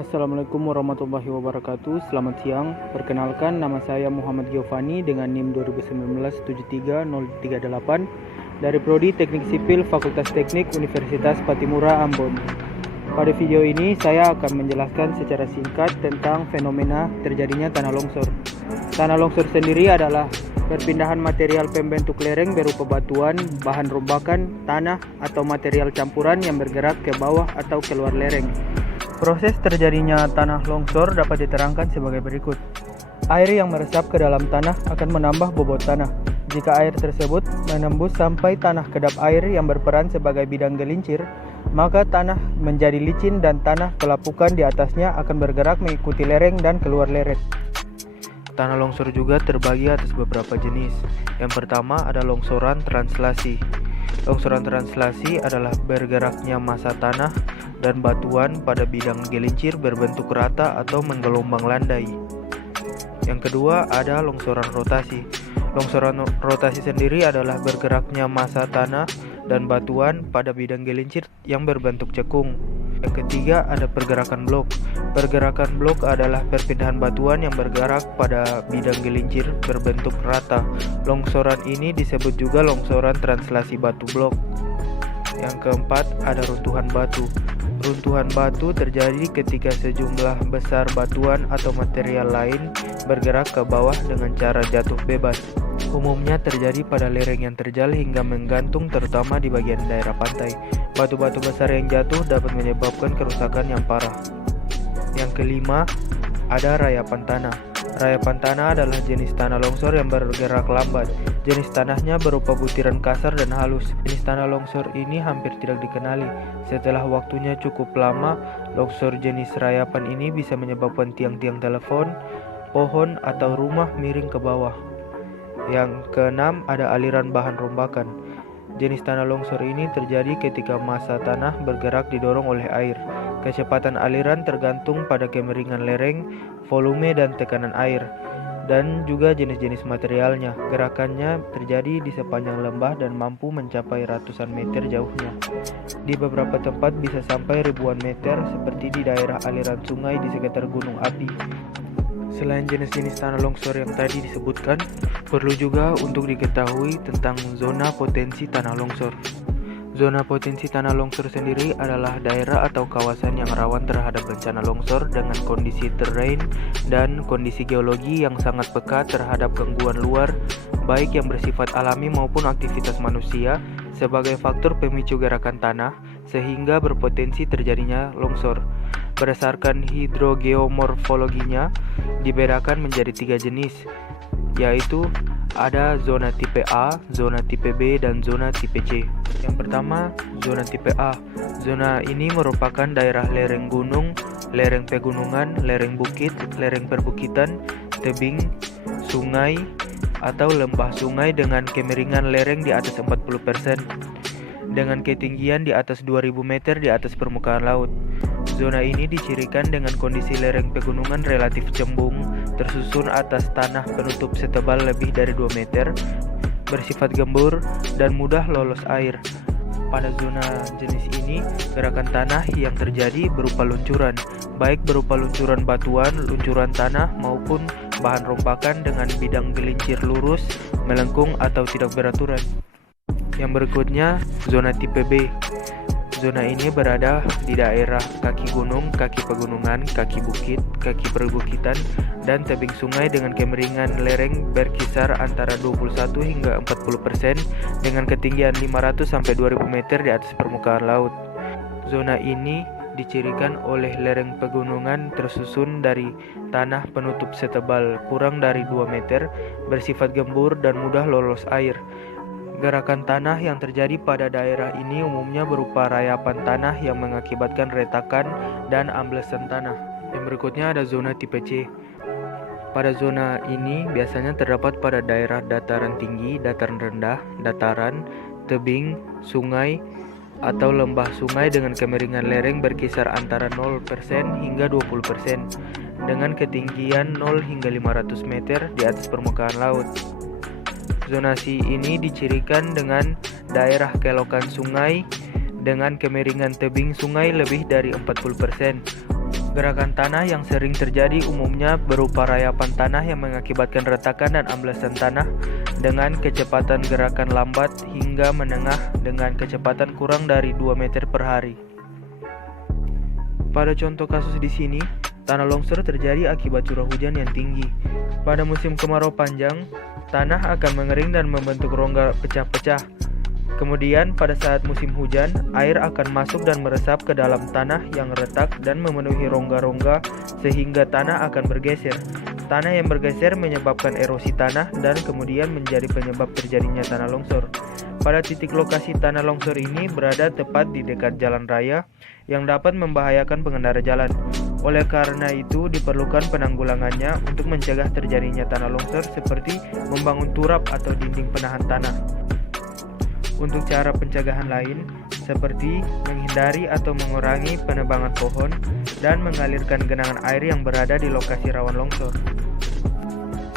Assalamualaikum warahmatullahi wabarakatuh. Selamat siang. Perkenalkan, nama saya Muhammad Giovanni dengan NIM 2019-73038 dari Prodi Teknik Sipil Fakultas Teknik Universitas Patimura Ambon. Pada video ini saya akan menjelaskan secara singkat tentang fenomena terjadinya tanah longsor. Tanah longsor sendiri adalah perpindahan material pembentuk lereng berupa batuan, bahan rombakan, tanah, atau material campuran yang bergerak ke bawah atau keluar lereng. Proses terjadinya tanah longsor dapat diterangkan sebagai berikut. Air yang meresap ke dalam tanah akan menambah bobot tanah. Jika air tersebut menembus sampai tanah kedap air yang berperan sebagai bidang gelincir, maka tanah menjadi licin dan tanah pelapukan di atasnya akan bergerak mengikuti lereng dan keluar lereng. Tanah longsor juga terbagi atas beberapa jenis. Yang pertama ada longsoran translasi. Longsoran translasi adalah bergeraknya massa tanah dan batuan pada bidang gelincir berbentuk rata atau menggelombang landai. Yang kedua ada longsoran rotasi. Longsoran rotasi sendiri adalah bergeraknya massa tanah dan batuan pada bidang gelincir yang berbentuk cekung. Yang ketiga ada pergerakan blok. Pergerakan blok adalah perpindahan batuan yang bergerak pada bidang gelincir berbentuk rata. Longsoran ini disebut juga longsoran translasi batu blok. Yang keempat ada runtuhan batu. Runtuhan batu terjadi ketika sejumlah besar batuan atau material lain bergerak ke bawah dengan cara jatuh bebas. Umumnya terjadi pada lereng yang terjal hingga menggantung, terutama di bagian daerah pantai. Batu-batu besar yang jatuh dapat menyebabkan kerusakan yang parah. Yang kelima, ada rayapan tanah. Rayapan tanah adalah jenis tanah longsor yang bergerak lambat. Jenis tanahnya berupa butiran kasar dan halus. Jenis tanah longsor ini hampir tidak dikenali. Setelah waktunya cukup lama, longsor jenis rayapan ini bisa menyebabkan tiang-tiang telepon, pohon, atau rumah miring ke bawah. Yang keenam, ada aliran bahan rombakan. Jenis tanah longsor ini terjadi ketika massa tanah bergerak didorong oleh air. Kecepatan aliran tergantung pada kemiringan lereng, volume dan tekanan air, dan juga jenis-jenis materialnya. Gerakannya terjadi di sepanjang lembah dan mampu mencapai ratusan meter jauhnya. Di beberapa tempat bisa sampai ribuan meter, seperti di daerah aliran sungai di sekitar gunung api. Selain jenis-jenis tanah longsor yang tadi disebutkan, perlu juga untuk diketahui tentang zona potensi tanah longsor. Zona potensi tanah longsor sendiri adalah daerah atau kawasan yang rawan terhadap bencana longsor dengan kondisi terrain dan kondisi geologi yang sangat peka terhadap gangguan luar, baik yang bersifat alami maupun aktivitas manusia sebagai faktor pemicu gerakan tanah, sehingga berpotensi terjadinya longsor. Berdasarkan hidrogeomorfologinya, dibedakan menjadi 3 jenis, yaitu ada zona tipe A, zona tipe B, dan zona tipe C. Yang pertama, zona tipe A. Zona ini merupakan daerah lereng gunung, lereng pegunungan, lereng bukit, lereng perbukitan, tebing, sungai, atau lembah sungai dengan kemiringan lereng di atas 40%, dengan ketinggian di atas 2000 meter di atas permukaan laut. Zona ini dicirikan dengan kondisi lereng pegunungan relatif cembung, tersusun atas tanah penutup setebal lebih dari 2 meter, bersifat gembur, dan mudah lolos air. Pada zona jenis ini, gerakan tanah yang terjadi berupa luncuran, baik berupa luncuran batuan, luncuran tanah, maupun bahan rombakan dengan bidang gelincir lurus, melengkung, atau tidak beraturan. Yang berikutnya, zona tipe B. Zona ini berada di daerah kaki gunung, kaki pegunungan, kaki bukit, kaki perbukitan, dan tebing sungai dengan kemiringan lereng berkisar antara 21 hingga 40% dengan ketinggian 500 sampai 2000 meter di atas permukaan laut. Zona ini dicirikan oleh lereng pegunungan tersusun dari tanah penutup setebal kurang dari 2 meter, bersifat gembur dan mudah lolos air. Gerakan tanah yang terjadi pada daerah ini umumnya berupa rayapan tanah yang mengakibatkan retakan dan amblesan tanah. Yang berikutnya ada zona tipe C. Pada zona ini biasanya terdapat pada daerah dataran tinggi, dataran rendah, dataran, tebing, sungai, atau lembah sungai dengan kemiringan lereng berkisar antara 0% hingga 20%, dengan ketinggian 0 hingga 500 meter di atas permukaan laut. Zonasi ini dicirikan dengan daerah kelokan sungai dengan kemiringan tebing sungai lebih dari 40%, Gerakan tanah yang sering terjadi umumnya berupa rayapan tanah yang mengakibatkan retakan dan amblesan tanah dengan kecepatan gerakan lambat hingga menengah dengan kecepatan kurang dari 2 meter per hari. Pada contoh kasus di sini, tanah longsor terjadi akibat curah hujan yang tinggi. Pada musim kemarau panjang, tanah akan mengering dan membentuk rongga pecah-pecah. Kemudian pada saat musim hujan, air akan masuk dan meresap ke dalam tanah yang retak dan memenuhi rongga-rongga sehingga tanah akan bergeser. Tanah yang bergeser menyebabkan erosi tanah dan kemudian menjadi penyebab terjadinya tanah longsor. Pada titik lokasi tanah longsor ini berada tepat di dekat jalan raya yang dapat membahayakan pengendara jalan. Oleh karena itu diperlukan penanggulangannya untuk mencegah terjadinya tanah longsor seperti membangun turap atau dinding penahan tanah. Untuk cara pencegahan lain, seperti menghindari atau mengurangi penebangan pohon dan mengalirkan genangan air yang berada di lokasi rawan longsor.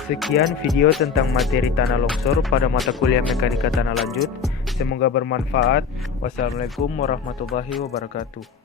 Sekian video tentang materi tanah longsor pada mata kuliah mekanika tanah lanjut. Semoga bermanfaat. Wassalamualaikum warahmatullahi wabarakatuh.